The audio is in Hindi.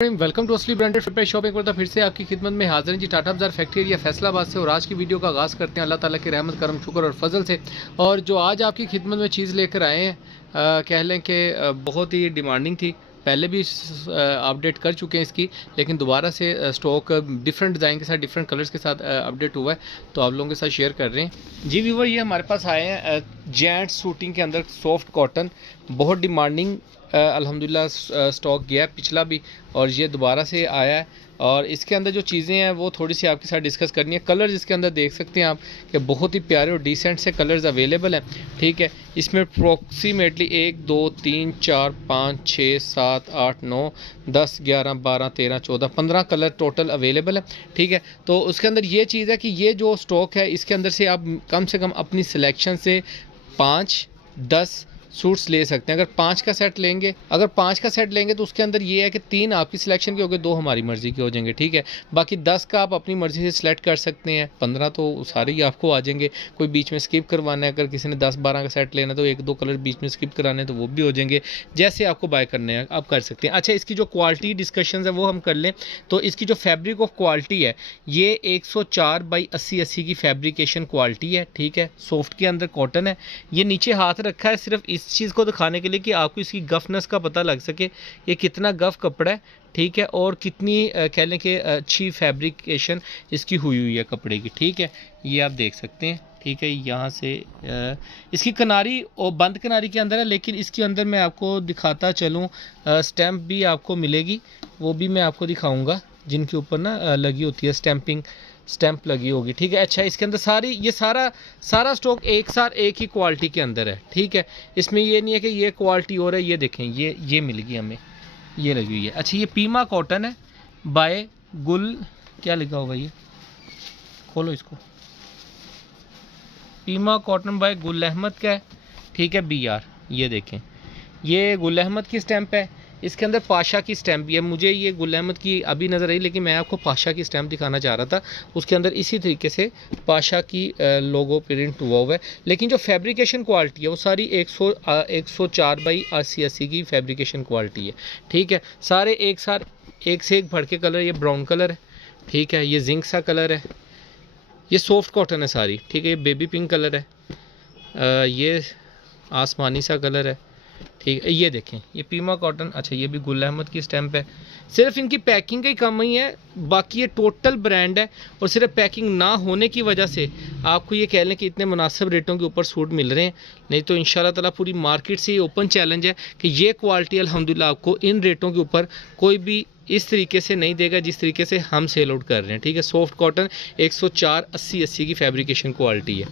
वेलकम टू असली ब्रांडेड फुटवेयर शॉप। एक बार फिर से आपकी खिदमत में हाजिर हैं जी, टाटा बाजार फैक्ट्री एरिया फैसलाबाद से। और आज की वीडियो का आगाज़ करते हैं अल्लाह ताला की रहमत करम शुक्र और फजल से। और जो आज आपकी खिदमत में चीज़ लेकर आए हैं कह लें कि बहुत ही डिमांडिंग थी। पहले भी अपडेट कर चुके हैं इसकी, लेकिन दोबारा से स्टॉक डिफरेंट डिज़ाइन के साथ डिफरेंट कलर्स के साथ अपडेट हुआ है, तो आप लोगों के साथ शेयर कर रहे हैं जी। व्यूवर, ये हमारे पास आए हैं जेंट्स सूटिंग के अंदर सॉफ्ट कॉटन, बहुत डिमांडिंग अल्हम्दुलिल्लाह स्टॉक गया है पिछला भी, और ये दोबारा से आया है। और इसके अंदर जो चीज़ें हैं वो थोड़ी सी आपके साथ डिस्कस करनी है। कलर्स इसके अंदर देख सकते हैं आप कि बहुत ही प्यारे और डिसेंट से कलर्स अवेलेबल हैं। ठीक है, इसमें अप्रोक्सीमेटली 1 2 3 4 5 6 7 8 9 10 11 12 13 14 15 कलर टोटल अवेलेबल है। ठीक है, तो उसके अंदर ये चीज़ है कि ये जो स्टॉक है इसके अंदर से आप कम से कम अपनी सिलेक्शन से 5-10 सूट्स ले सकते हैं। अगर 5 का सेट लेंगे तो उसके अंदर ये है कि 3 आपकी सिलेक्शन के हो गए, 2 हमारी मर्ज़ी के हो जाएंगे। ठीक है, बाकी 10 का आप अपनी मर्ज़ी से सिलेक्ट कर सकते हैं, 15 तो सारे ही आपको आ जाएंगे। कोई बीच में स्किप करवाना है, अगर किसी ने 10-12 का सेट लेना है तो 1-2 कलर बीच में स्किप कराने हैं तो वो भी हो जाएंगे। जैसे आपको बाय करने हैं आप कर सकते हैं। अच्छा, इसकी जो क्वालिटी डिस्कशन है वो हम कर लें तो इसकी जो फैब्रिक ऑफ क्वालिटी है ये 104/80 की फैब्रिकेशन क्वालिटी है। ठीक है, सॉफ्ट के अंदर कॉटन है। ये नीचे हाथ रखा है सिर्फ इस चीज़ को दिखाने के लिए कि आपको इसकी गफनेस का पता लग सके, ये कितना गफ कपड़ा है। ठीक है, और कितनी कह लें कि अच्छी फैब्रिकेशन इसकी हुई है कपड़े की। ठीक है, ये आप देख सकते हैं। ठीक है, यहाँ से इसकी किनारी और बंद किनारी के अंदर है, लेकिन इसके अंदर मैं आपको दिखाता चलूँ, स्टैम्प भी आपको मिलेगी, वो भी मैं आपको दिखाऊंगा, जिनके ऊपर ना लगी होती है स्टैम्प लगी होगी। ठीक है, अच्छा, इसके अंदर ये सारा स्टॉक एक साथ एक ही क्वालिटी के अंदर है। ठीक है, इसमें ये नहीं है कि ये क्वालिटी और है। ये देखें, ये मिल गई हमें, ये लगी हुई है। अच्छा, ये पीमा कॉटन है बाय गुल, क्या लिखा होगा ये, खोलो इसको, Pima cotton bye Gul Ahmed का है। ठीक है, BR, ये देखें, ये गुल अहमद की स्टैंप है। इसके अंदर पाशा की स्टैंप भी है। मुझे ये गुल अहमद की अभी नज़र आई, लेकिन मैं आपको पाशा की स्टैंप दिखाना चाह रहा था। उसके अंदर इसी तरीके से पाशा की लोगो प्रिंट हुआ हुआ है, लेकिन जो फैब्रिकेशन क्वालिटी है वो सारी 104/80 की फैब्रिकेशन क्वालिटी है। ठीक है, सारे एक से एक भड़के कलर। ये ब्राउन कलर है। ठीक है, ये जिंक सा कलर है। ये सॉफ्ट कॉटन है सारी। ठीक है, ये बेबी पिंक कलर है। ये आसमानी सा कलर है। ठीक है, ये देखें, ये पीमा कॉटन। अच्छा, ये भी गुल अहमद की स्टैंप है। सिर्फ इनकी पैकिंग का ही कम ही है, बाकी ये टोटल ब्रांड है। और सिर्फ पैकिंग ना होने की वजह से आपको ये कह लें कि इतने मुनासिब रेटों के ऊपर सूट मिल रहे हैं। नहीं तो इंशाल्लाह ताला पूरी मार्केट से ये ओपन चैलेंज है कि ये क्वालिटी अल्हम्दुलिल्लाह आपको इन रेटों के ऊपर कोई भी इस तरीके से नहीं देगा जिस तरीके से हम सेल आउट कर रहे हैं। ठीक है, सॉफ्ट कॉटन 104/80 की फैब्रिकेशन क्वालिटी है।